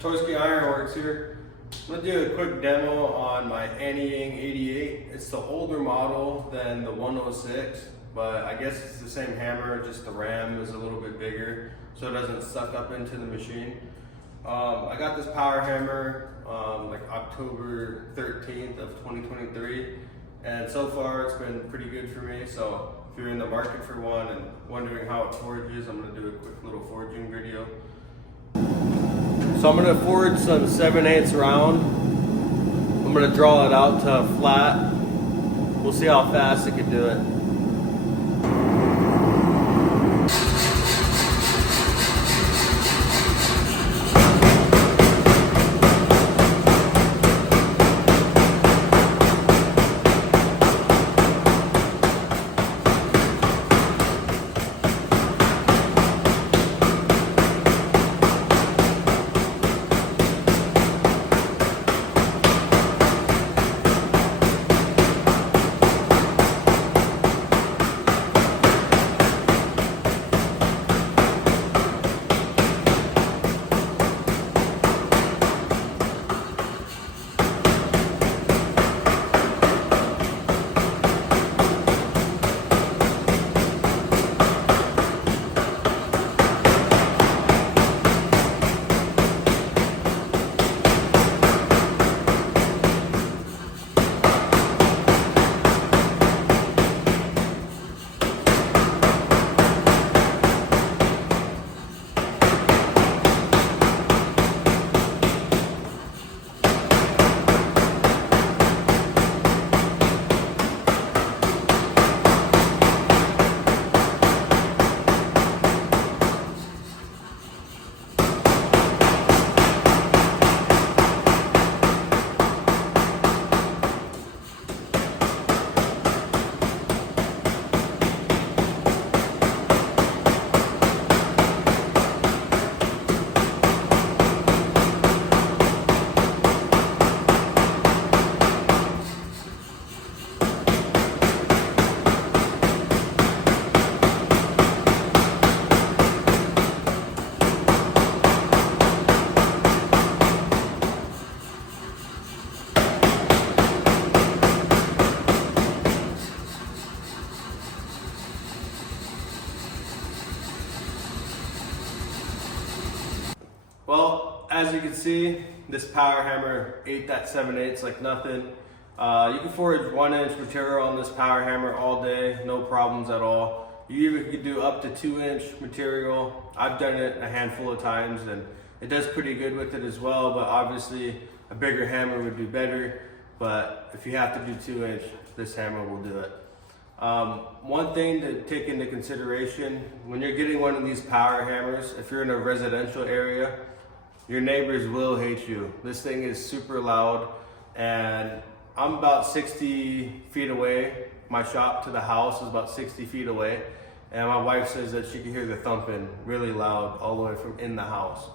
Torski Ironworks here. I'm going to do a quick demo on my Anyang 88. It's the older model than the 106, but I guess it's the same hammer, just the ram is a little bit bigger so it doesn't suck up into the machine. I got this power hammer like October 13th of 2023, and so far it's been pretty good for me. So if you're in the market for one and wondering how it forges, I'm going to do a quick little forging video. So I'm going to forge some 7/8 round. I'm going to draw it out to flat. We'll see how fast it can do it. Well, as you can see, this power hammer ate that 7/8 like nothing. You can forge 1-inch material on this power hammer all day, no problems at all. You even could do up to 2-inch material. I've done it a handful of times and it does pretty good with it as well, but obviously a bigger hammer would do better. But if you have to do 2-inch, this hammer will do it. One thing to take into consideration, when you're getting one of these power hammers, if you're in a residential area, your neighbors will hate you. This thing is super loud, and I'm about 60 feet away. My shop to the house is about 60 feet away, and my wife says that she can hear the thumping really loud all the way from in the house.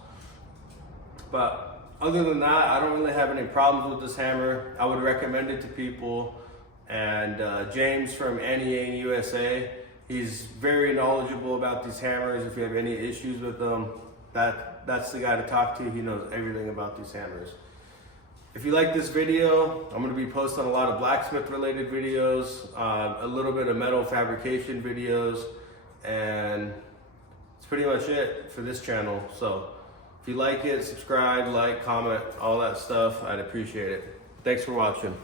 But other than that, I don't really have any problems with this hammer. I would recommend it to people. And James from Anyang USA, he's very knowledgeable about these hammers. If you have any issues with them, that's the guy to talk to. He knows everything about these hammers. If you like this video, I'm going to be posting a lot of blacksmith related videos, a little bit of metal fabrication videos, and that's pretty much it for this channel. So if you like it, subscribe, like, comment, all that stuff. I'd appreciate it. Thanks for watching.